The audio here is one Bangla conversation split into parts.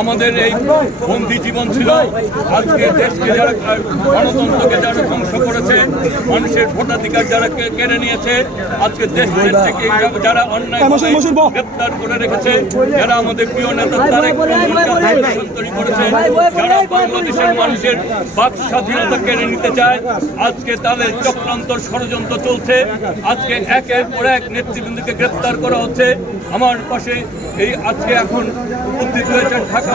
আমাদের এই বন্দী জীবন ছিল। আজকে দেশকে যারা গণতন্ত্রকে যারা ধ্বংস করেছে, মানুষের ভোটাধিকার যারা কেড়ে নিয়েছে, আজকে দেশ থেকে যারা অন্যায় গ্রেপ্তার করে রেখেছে, যারা আমাদের প্রিয় নেতা তারেক রহমানকে করেছে, যারা বাংলাদেশের মানুষের বাক স্বাধীনতা কেড়ে নিতে চায়, আজকে তাদের চক্রান্ত ষড়যন্ত্র চলছে। আজকে একের পর এক নেতৃবৃন্দকে গ্রেপ্তার করা হচ্ছে। আমার পাশে এই আজকে এখন উপস্থিত হয়েছেন ঢাকা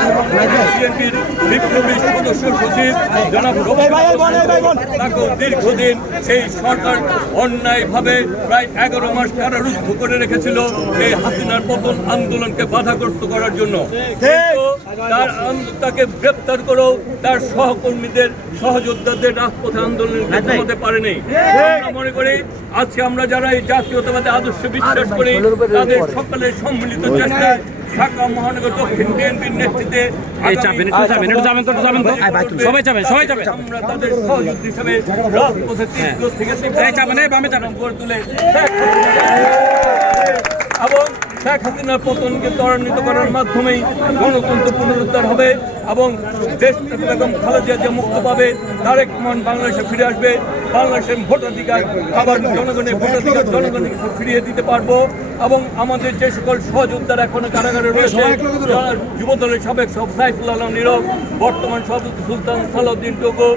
বিএনপির বিপ্লবী সদস্য সচিব জনাব তাকেও দীর্ঘদিন সেই সরকার অন্যায়ভাবে প্রায় 11 মাস কারারুদ্ধ করে রেখেছিল এই হাসিনার পতন আন্দোলনকে বাধাগ্রস্ত করার জন্য। তাকে গ্রেপ্তার করেও তার সহকর্মীদের সহযোদ্ধাদের রাজপথে আন্দোলনের হতে পারেনি। আমরা মনে করি আজকে আমরা যারা এই জাতীয়তাবাদী আদর্শে বিশ্বাস করি, তাদের সকলের সম্মিলিত চেষ্টায় ঢাকা মহানগর দক্ষিণ বিএনপির নেতৃত্বে আমরা তাদের সহযোগী হিসেবে রাজপথে তুলে এবং শেখ হাসিনার পতনকে ত্বরান্বিত করার মাধ্যমেই গণতন্ত্র পুনরুদ্ধার হবে এবং দেশ বেগম খালেদা জিয়া মুক্ত পাবে, তারেক রহমান বাংলাদেশে ফিরে আসবে, বাংলাদেশের ভোটাধিকার আবার জনগণের ভোটাধিকার জনগণকে ফিরিয়ে দিতে পারবো এবং আমাদের যে সকল সহযোদ্ধারা এখনো কারাগারে রয়েছে, যুবদলের সাবেক সব সাইফুল আলম নীরব, বর্তমান সভাপতি সুলতান সালাউদ্দিন টুকু,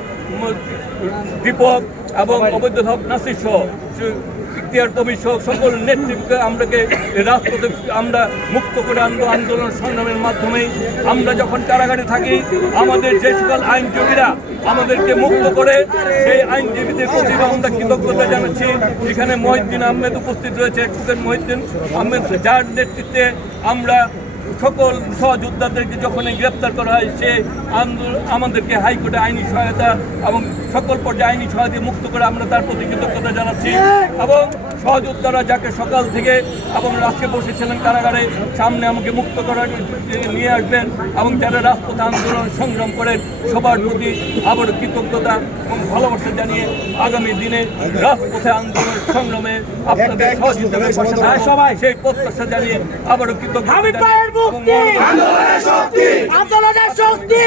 দীপক এবং অবৈধ হক নাসির সহ ইখতিয়ার কবির সহ সকল নেতৃত্বকে আমরাকে রাজপথে আমরা মুক্ত করে আন্দোলন সংগ্রামের মাধ্যমে আমরা যখন কারাগারে থাকি, আমাদের যে সকল আইনজীবীরা আমাদেরকে মুক্ত করে সেই আইনজীবীদের প্রতি আমরা কৃতজ্ঞতা জানাচ্ছি। এখানে মহিউদ্দিন আহমেদ উপস্থিত রয়েছে, অ্যাডভোকেট মহিউদ্দিন আহমেদ, যার নেতৃত্বে আমরা সকল সহযোদ্ধাদেরকে যখন গ্রেপ্তার করা হয় সে আমাদেরকে হাইকোর্টে আইনি সহায়তা এবং সকল পর্যায়ে আইনি সহায়তা মুক্ত করে আমরা তার প্রতি কৃতজ্ঞতা জানাচ্ছি এবং সহযোদ্ধারা যাকে সকাল থেকে এবং রাষ্ট্রে বসেছিলেন কারাগারে, সামনে আমাকে মুক্ত করার নিয়ে আসবেন এবং যারা রাজপথে আন্দোলন সংগ্রাম করেন সবার প্রতি আবার কৃতজ্ঞতা এবং ভালোবাসা জানিয়ে আগামী দিনে রাজপথে আন্দোলন সংগ্রামে আপনাদের সহযোগিতা সবাই সেই প্রত্যাশা জানিয়ে আবারও কৃতজ্ঞতা। আন্দোলনের শক্তি, আন্দোলনের শক্তি,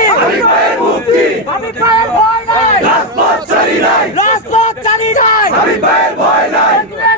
আমি পায়ের ভয় নাই, রাজপথ ছাড়ি নাই, রাজপথ ছাড়ি নাই, আমি পায়ের ভয় নাই,